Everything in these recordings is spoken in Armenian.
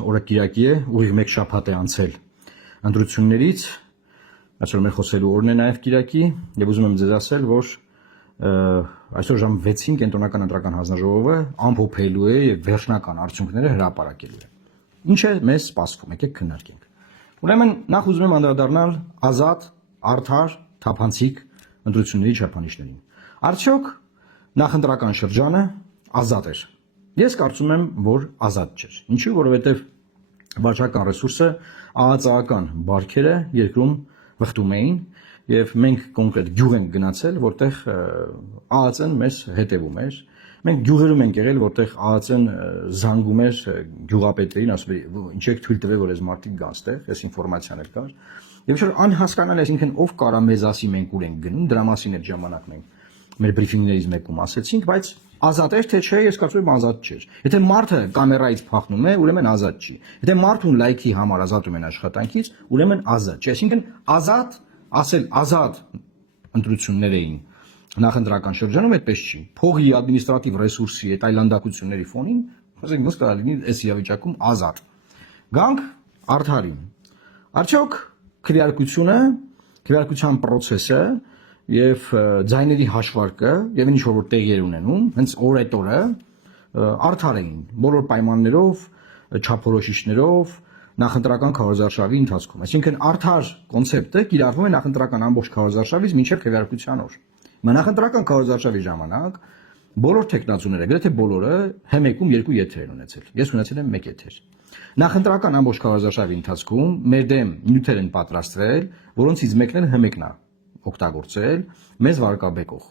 Օրը Կիրակի է, ուղիղ մեկ շաբաթ է անցել ընտրություններից, այսօր մեր խոսելու օրն է նաև Կիրակի, եւ ուզում եմ ձեզ ասել, որ այսօր ժամ 6-ին Կենտրոնական ընտրական հանձնաժողովը ամփոփելու է եւ վերջնական արդյունքները հրապարակելու է։ Ինչ է մեզ սպասվում, եկեք քննարկենք։ Ուրեմն նախ ուզում եմ անդրադառնալ ազատ, արդար, թափանցիկ ընտրությունների չափանիշներին։ Արդյոք նախընտրական շրջանը ազատ էր։ Ես կարծում եմ, որ ազատ չէր։ Ինչու՞, որովհետև վարչական ռեսուրսը ԱԱԾ-ական բարքերը երկրում վխտում էին եւ մենք կոնկրետ գյուղ ենք գնացել, որտեղ ԱԱԾ-ն մեզ հետևում էր։ Մենք գյուղերում ենք եղել, որտեղ ԱԱԾ-ն զանգում էր գյուղապետերին, ասում էր, ինչ եք թույլ տվել, որ այս մարդիկ գան ստեղ, այս ինֆորմացիան էլ կար։ Եվ չէ անհասկանալի, այսինքն ով կարա մեզ ասի մենք ուր ենք գնում, դրա մասին այդ ժամանակ մենք մեր բրիֆինգներից մեկում ասեցինք, բայց ազատ էր թե չէ, ես կարծում եմ ազատ չէր։ Եթե մարդը կամերայից փախնում է, ուրեմն ազատ չի։ Եթե մարդուն լայքի համար ազատում են աշխատանքից, ուրեմն ազատ չէ։ Այսինքն ազատ, ասել ազատ ընտրություններ էին նախընտրական շրջանում այդպես չի։ Փողի ադմինիստրատիվ ռեսուրսի այդ այլանդակությունների ֆոնին, ասենք ոնց կարա լինի այս իրավիճակում ազատ։ Գանք արդարին։ Արդյոք քվեարկության process-ը եւ ձայների հաշվարկը եւ ինչ որ տեղի էր ունենում, հենց օր այդ օրը արդար էին բոլոր պայմաններով, չափորոշիչներով, նախընտրական քարոզարշավի ընթացքում։ Այսինքն արդար կոնցեպտը կիրառվում է նախընտրական ամբողջ քարոզարշավից մինչև քվեարկության օր։ Նախընտրական քարոզարշավի ժամանակ բոլոր տեխնացուները, գրեթե բոլորը հեմեկում 2 եթեր են ունեցել։ Ես ունեցել եմ 1 եթեր։ Նախընտրական ամբողջ քարոզարշավի ընթացքում մեր դեմ նյութեր են պատրաստվել, որոնցից մեկն էլ հմեկն է օգտագործել մեզ վարկաբեկող։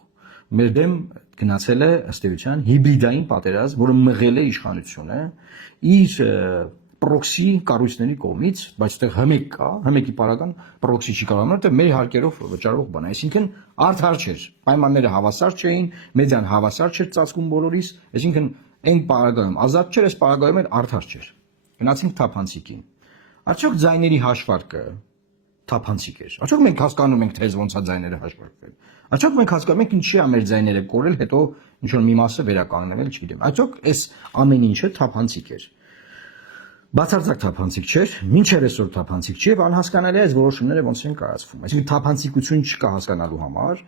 Մեր դեմ գնացել է ըստ էության հիբրիդային պատերազմ, որը մղել է իշխանությունը իր պրոքսի կառույցների կողմից, բայց այդտեղ հմեկ կա, հմեկի պարագան պրոքսի չի կարող անել, դա մեր հարկերով վճարվող բան է։ Այսինքն արդար չէր, պայմանները հավասար չէին, մեդիան հավասար չէր ծածկում բոլորիս, այսինքն այն պարագայում ազատ չէր, այս պարագայում էլ արդար չէր։ Գնացինք թափանցիկին։ Արդյոք ձայների հաշվարկը թափանցիկ էր։ Արդյոք մենք հասկանում ենք, թե ոնց է ձայները հաշվարկվել։ Արդյոք մենք հասկանում ենք ինչի է մեր ձայները կորել, հետո ինչ որ մի մասը վերականգնվել, չգիտեմ։ Արդյոք այս ամեն ինչը թափանցիկ էր։ Բացարձակ թափանցիկ չէր, մինչև այսօր թափանցիկ չի եւ անհասկանալի է այս որոշումները ոնց են կայացվում։ Այսինքն թափանցիկություն չկա հասկանալու համար,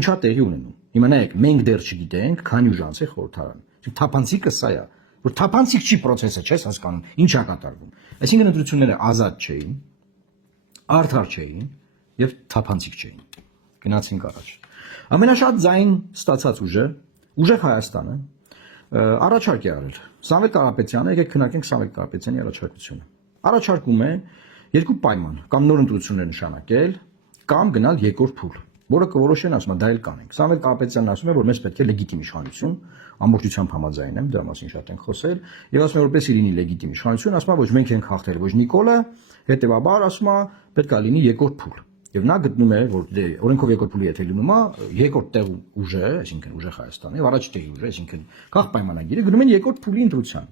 ինչա տեղի ունենում։ Հիմա նայեք, մենք դեռ չգիտենք, քանի ուժ անց է խորհրդարան։ Թափանցիկը սա է, որ թափանցիկ չի process-ը, չես հասկանում, ինչ է կատարվում։ Այսինքն ընտրությունները ազատ չէին, արդար չէին եւ թափանցիկ չէին։ Գնացինք առաջ։ Ամենաշատ ձայն ստացած ուժեղ Հայաստանը առաջարկ է արել։ Սամվել Կարապետյանը, եկեք քննարկենք Սամվել Կարապետյանի առաջարկությունը։ Առաջարկում է երկու պայման, կամ նոր ընտրություններ նշանակել, կամ գնալ երկրորդ փուլ, որը կորոշեն, ասում է, դա էլ կանենք։ Սամվել Կարապետյանն ասում է, որ մեզ պետք է լեգիտիմ իշխանություն, ամբողջությամբ համաձայն եմ, դրա մասին շատ ենք խոսել, եւ ասում է, որպես լինի լեգիտիմ իշխանություն, ասում է, ոչ մենք ենք հաղթել, ոչ Նիկոլը, հետեւաբար ասում է, պետք է լինի երկրորդ փուլ։ Եվ նա գտնում է, որ օրենքով երկրորդ փուլի եթե լինում է, երկրորդ տեղ ուժը, այսինքն ուժեղ Հայաստանը, եւ առաջ տեղի ուժը, այսինքն քաղ պայմանագիրը գնում են երկրորդ փուլի ընտրության։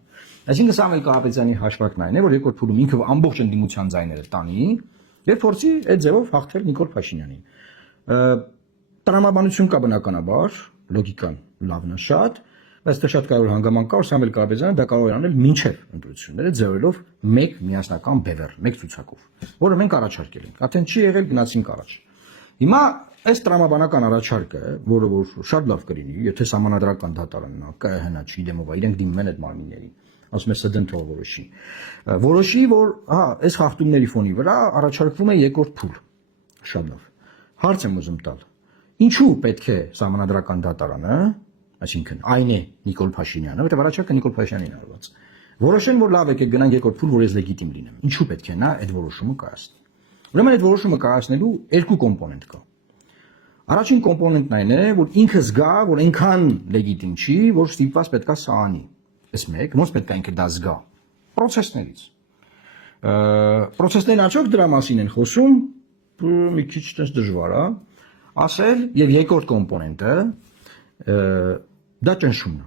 Այսինքն Սամվել Կարապետյանի հաշվարկն այն է, որ երկրորդ փուլում ինքը ամբողջ ընդդիմության ձայները տանի եւ փորձի այդ ձևով հաղթել Նիկոլ Փաշինյանին։ Տրամաբանություն կա բնականաբար, լոգիկան լավն է շատ, բայց դա շատ կարևոր հանգամանք կա, որ Սամվել Կարապետյանը դա կարող է անել մինչև ընտրությունները ձևելով մեկ միասնական բևեռ, մեկ ցուցակով, որը մենք առաջարկել ենք։ Արդեն չի եղել, գնացինք առաջ։ Հիմա այս տրամաբանական առաջարկը, որը որ շատ լավ կլինի, եթե համանդրական դատարանն է, ԿՀՆ-ը, չգիտեմ ով, իրենք դիմում են այդ մարմիններին, ասում է ՍԴՄ թող որոշի, որ հա, այս խախտումների ֆոնի վրա առաջարկվում է երկրորդ փուլ։ Շատ լավ։ Հարց եմ ուզում տալ։ Ինչու պետք է համանդրական դատարանը, այսինքն այն է Նիկոլ Փաշինյանը, որտեղ առաջարկը Նիկոլ Փաշինյանին արված։ Որոշեն, որ լավ եկեք գնանք երկրորդ փուլ, որ ես լեգիտիմ լինեմ։ Ինչու պետք է նա այդ որոշումը կայացնի։ Ուրեմն այդ որոշումը կայացնելու երկու կոմպոնենտ կա։ Առաջին կոմպոնենտն այն է, որ ինքը զգա, որ այնքան լեգիտիմ չի, որ ստիպված պետքա սահանի։ Այս մեկ, ոնց պետքա ինքը դա զգա։ Պրոցեսներից։ Պրոցեսներն արդյոք դրա մասին են խոսում, մի քիչ տես դժվար է ասել, եւ երկրորդ կոմպոնենտը դա ճնշումն է։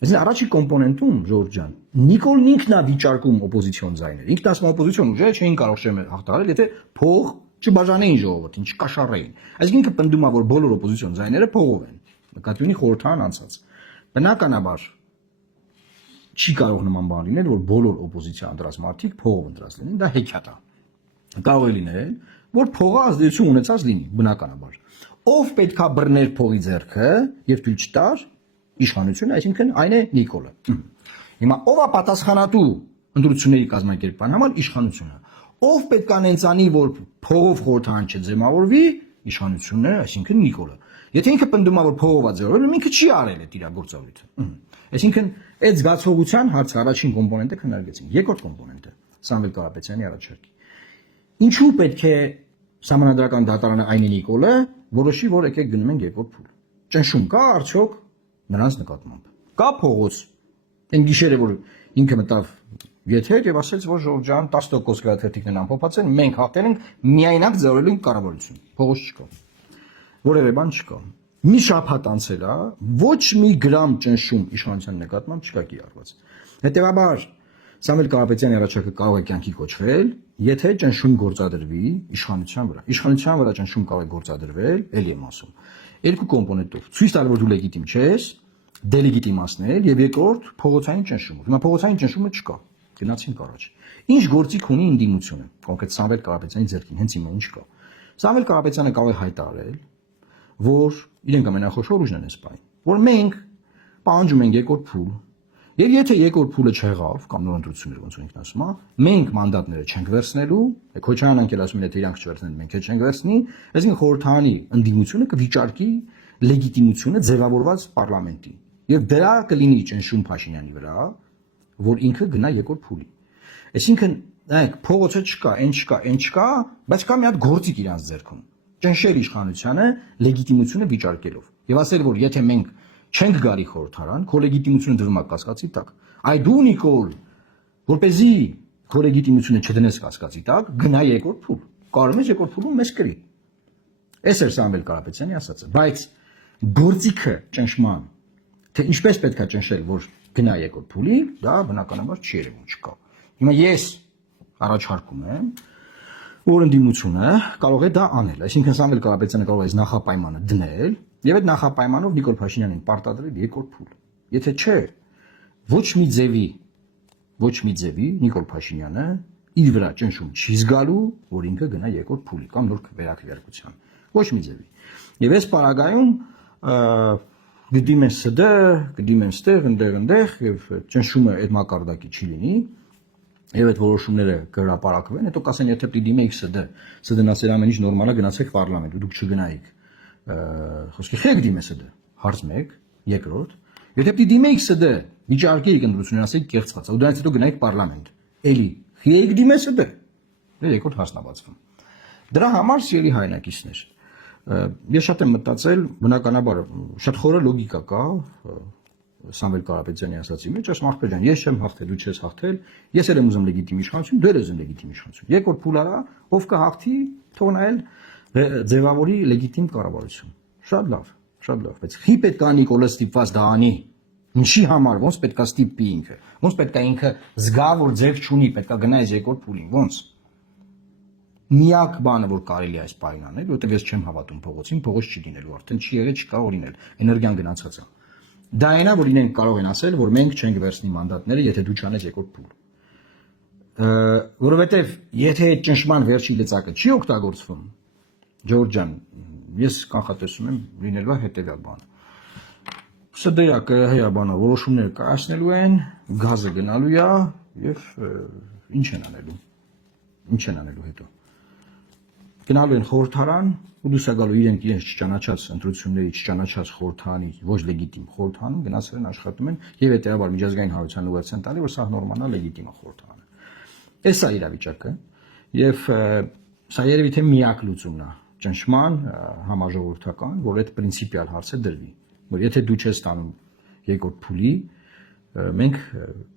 Այսինքն առաջի կոմպոնենտում Ժորժ ջան, Նիկոլն ինքն է վիճարկում օպոզիցիոն ձայները։ Ինքն ասում է օպոզիցիոն ուժերը չէին կարող շեմը հաղթահարել, եթե փող չբաժանեին ժողովրդին, չկաշառեին։ Այսինքն ինքը պնդում է, որ բոլոր օպոզիցիոն ձայները փողով են։ Նկատի ունի խորհրդարան անցած։ Բնականաբար չի կարող նման բան լինել, որ բոլոր օպոզիցիա ընտրած մարդիկ փողով ընտրած լինեն, դա հեքիաթ է։ Կարող է լինել, որ փողը ազդեցություն ունեցած լինի, բնականաբար։ Ով պետքա բռներ փողի ձեռքը եւ թույլ չտար իշխանությունը, այսինքն այն է Նիկոլը։ Հիմա ով է պատասխանատու ընտրությունների կազմակերպման համար իշխանությունը։ Ով պետք է նենցանի, որ փողով խորհրդարան չձևավորվի, իշխանությունն է, այսինքն Նիկոլը։ Եթե ինքը պնդում է, որ փողով է ձևավորվել, ինքը չի արել այդ իր գործառույթը։ Այսինքն այդ զգացողության հարցը առաջին կոմպոնենտը քննարկեցինք։ Երկրորդ կոմպոնենտը Սամվել Կարապետյանի առաջարկի։ Ինչու պետք է Սահմանադրական դատարանը այն է Նիկոլը, որոշի, որ եկեք գնում ենք երկրորդ փուլ։ Ճնշում կա արդյոք նրանց նկատմամբ։ Կա փողոց։ Այն գիշերը որ ինքը մտավ եթեր եւ ասաց, որ Ժորժ ջան 10% գրաթերթիկներն ամփոփած են, մենք հաղթել ենք միայնակ ձեռելու ենք կառավարություն։ Փողոց չկա։ Որևէ բան չկա։ Մի շաբաթ անցել է, ոչ մի գրամ ճնշում իշխանության նկատմամբ չկա կիրառված։ Հետևաբար Սամվել Կարապետյանի առաջարկը կարող է կյանքի կոչվել, եթե ճնշում գործադրվի իշխանության վրա։ Իշխանության վրա ճնշում կարող է գործադրվել, ելի եմ ասում, երկու կոմպոնենտով։ Ցույց տալ, որ դու լեգիտիմ չես, դելեգիտիմացնել եւ երկրորդ փողոցային ճնշումով։ Հիմա փողոցային ճնշումը չկա։ Գնացինք առաջ։ Ինչ գործիք ունի ինդիմությունը, կոնկրետ Սամվել Կարապետյանի ձեռքին, հենց հիմա ինչ կա։ Սամվել Կարապետյանը կարող է հայտարարել, որ իրենք ամենախոշոր ուժն են սպայն, որ մենք պահանջում ենք երկրորդ փուլ։ Եվ եթե երկրորդ փուլը չեղավ, կամ նոր ընտրություններ ոնց որ ինքն ասում է, մենք մանդատները չենք վերցնելու, Քոչարյանն անկել ասում է, եթե իրանք չվերցնեն, մենք էլ չենք վերցնի, այսինքն խորհրդարանի ընդդիմությունը կվիճարկի լեգիտիմությունը ձևավորված պարլամենտի։ Եվ դրա կլինի ճնշում Փաշինյանի վրա, որ ինքը գնա երկրորդ փուլի։ Այսինքն, նայեք, փողոցը չկա, այն չկա, այն չկա, բայց կա մի հատ գործիք իրանց ձեռքում։ Ճնշել իշխանությանը լեգիտիմությունը վիճարկելով։ Եվ ասել, որ եթե մենք չենք գալի խորհրդարան, քո լեգիտիմությունը դրվում է կասկածի տակ։ Այ դու Նիկոլ, որպեսզի քո լեգիտիմությունը չդնես կասկածի տակ, գնա երկրորդ փուլ։ Կարող ես երկրորդ փուլում մեզ կրի։ Էս էր Սամվել Կարապետյանի ասածը, բայց գործիքը ճնշման, թե ինչպես պետք է ճնշել, որ գնա երկրորդ փուլի, դա բնականաբար չի երևում չկա։ Հիմա ես առաջարկում եմ, որ ընդդիմությունը կարող է դա անել, այսինքն Սամվել Կարապետյանը կարող է այս նախապայմանը դնել եւ այդ նախապայմանով Նիկոլ Փաշինյանին պարտադրել երկրորդ փուլ։ Եթե չէ, ոչ մի ձևի Նիկոլ Փաշինյանը իր վրա ճնշում չի զգալու, որ ինքը գնա երկրորդ փուլի կամ նոր վերակերակրության։ Ոչ մի ձևի։ Եվ այս պարագայում գտիմ են ՍԴ, գտիմ են ստեղ, ընդեղ եւ ճնշումը այդ մակարդակի չի լինի։ Եվ այդ որոշումները կհրապարակվեն, հետո կասեն, եթե պիտի դիմեիք ՍԴ-ն ասել ամեն ինչ նորմալ է, գնացեք պարլամենտ, դուք չգնայիք։ Խոսքի խեք դիմես ՍԴ, հարց 1, երկրորդ, եթե պիտի դիմեիք ՍԴ, վիճարկեիք ընտրություններ, ասեիք կեղծված, ու դրանից հետո գնայիք պարլամենտ։ Էլի, խիեիք դիմես ՍԴ։ Դե երկրորդ հարցն է բացվում։ Դրա համար սիրելի հայրենակիցներ, ես շատ եմ մտածել, բնականաբար շատ խորը լոգիկա կա Սամվել Կարապետյանի ասացի մեջ, ասում ախպեր ջան, ես չեմ հաղթել, դու չես հաղթել, ես էլ եմ ուզում լեգիտիմ իշխանություն, դու ես ուզում լեգիտիմ իշխանություն։ Երկրորդ փուլ արա, ով կհաղթի, թող նայել ձևավորի լեգիտիմ կառավարություն։ Շատ լավ, բայց խի պետք է Նիկոլը ստիպված դա անի։ Ինչի համար, ոնց պետք է ստիպի ինքը։ Ոնց պետք է ինքը զգա, որ ձև չունի, պետք է գնա այս երկրորդ փուլին, ոնց։ Միակ բանը, որ կարելի է այս պահին անել, որովհետև ես չեմ հավատում փողոցին, փողոց չի լինելու, արդեն չի եղել, չկա որ լինել, էներգիան գնացած է։ Դա այնա, որ իրենք կարող են ասել, որ մենք չենք վերցնի մանդատները, եթե դու չանես երկրորդ փուլ։ Որովհետև եթե այդ ճնշման վերջին լծակը չի օգտագործվում, Ժորժ ջան, ես կանխատեսում եմ լինելու է հետևյալ բանը։ ՍԴ-ը ԿՀ-ը բանը որոշումներ կայացնելու են, գազը գնալու է եւ ինչ են անելու հետո։ Գնալու են խորհրդարան, ու դուրս է գալու իրենք չճանաչած ընտրությունների, չճանաչած խորհրդարանի, ոչ լեգիտիմ խորհրդարանում գնացել են աշխատում են եւ հետեւաբար միջազգային հանրության ուղերձ են տալի, որ սա նորմալ է, լեգիտիմ է խորհրդարանը։ Էս է իրավիճակը եւ սա երևի թե միակ լուծումն է ճնշման համաժողովրդական, որ այդ պրինցիպիալ հարցը դրվի, որ եթե դու չես տանում երկրորդ փուլի, մենք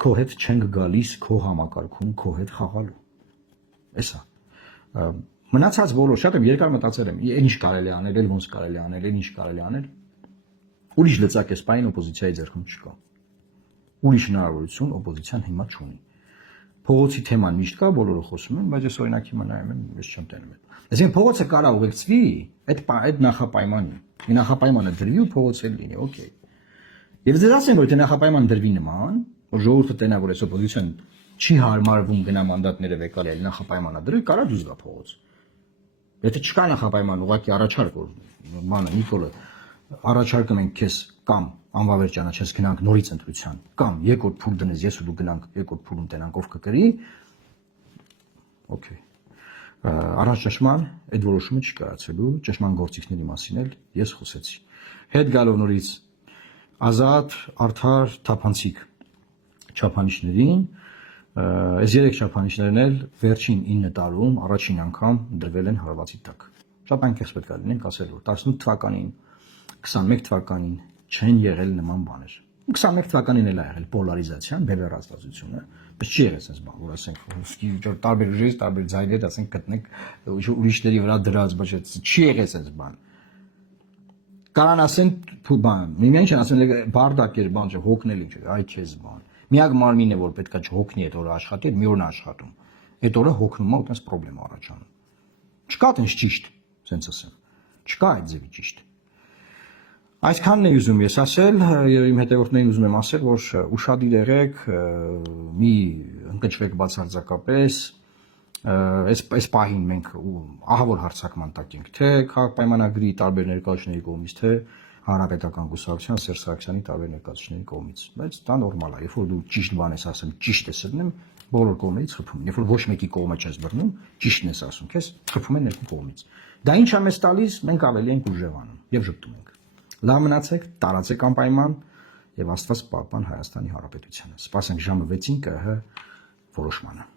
քո հետ չենք գալիս քո համակարգում քո հետ խաղալու։ Էսա։ Մնացած բոլոր շատ եմ երկար մտածել եմ, ինչ կարելի է անել, ոնց կարելի է անել, ինչ կարելի է անել։ Ուրիշ լծակ է սպայն օպոզիցիայի ձեռքում չկա։ Ուրիշ հնարավորություն օպոզիցիան հիմա չունի։ Փողոցի թեման միշտ կա, բոլորը խոսում են, բայց ես օրինակ հիմա նայում եմ, ես չեմ տենում։ Այսինքն փողոցը կարա ուղեկցվի այդ նախապայմանի։ Մի նախապայմանը դրվի ու փողոցը լինի, օքեյ։ Եվ ձեզ ասեմ, որ եթե նախապայման դրվի նման, որ ժողովուրդը տենա որ այս օպոզիցիան չի հարմարվում գնա մանդատները վեկալել նախապայմանադրել, կարա դուրս գա փողոց։ Եթե չկա նախապայման, ուղղակի առաջարկ որ բանը Նիկոլը առաջարկում ենք քեզ կամ անվավեր ճանաչես գնանք նորից ընտրության, կամ երկրորդ փուլ դնես, ես ու դու գնանք երկրորդ փուլում տենանք ով կկրի, օքեյ։ Առաջ ճշման այդ որոշումը չի կարացելու, ճշման գործիքների մասին էլ ես խոսեցի։ Հետ գալով նորից ազատ, արդար, թափանցիկ չափանիշներին, այս երեք չափանիշներն էլ վերջին 9 տարում առաջին անգամ դրվել են հարվածի տակ։ Շատ անկեղծ պետք է լինենք ասել, որ 18 թվականին, 21 թվականին չեն եղել նման բաներ։ 21 թվականին էլ ա եղել պոլարիզացիան, բևեռաստվածությունը, բայց չի եղել այսպես բան, որ ասենք տարբեր ուժերից, տարբեր ձայներ, ասենք գտնենք ուրիշների վրա դրած, բայց չի եղել այսպես բան։ Կարան ասեն բան, միմյանց չեն ասեն բարդակ էր բան, հոգնել ինչ, այ քեզ բան։ Միակ մարմինը, որ պետքա չհոգնի այդ օրը աշխատի, մի օրն աշխատում։ Այդ օրը հոգնում է ու տես խնդրեմ առաջանում։ Չկա տենց ճիշտ, ասենց ասեմ։ Չկա այդ ձևի ճիշտ։ Այսքանն է ուզում ես ասել, եւ իմ հետևորդներին ուզում եմ ասել, որ ուշադիր եղեք, մի ընկճվեք բացարձակապես, այս պահին մենք ահավոր հարցակման տակ ենք, թե քաղաքապայմանագրի տարբեր ներկայացուցիչների կողմից, թե Հանրապետական կուսակցության Սերժ Սարգսյանի տարբեր ներկայացուցիչների կողմից, բայց դա նորմալ է, երբ որ դու ճիշտ բան ես ասում, ճիշտ ես դնում, բոլոր կողմերից խփում են, երբ որ ոչ մեկի կողմը չես բռնում, ճիշտն ես ասում, քեզ խփում են երկու կողմից։ Դա ինչ է մեզ տալիս, մենք ավելի ենք ուժեղանում եւ ճպտում ենք։ Լավ մնացեք, տարածեք անպայման եւ Աստված պահպան Հայաստանի Հանրապետությանը։ Սպասենք ժամը 6-ին ԿՀ որոշմանը։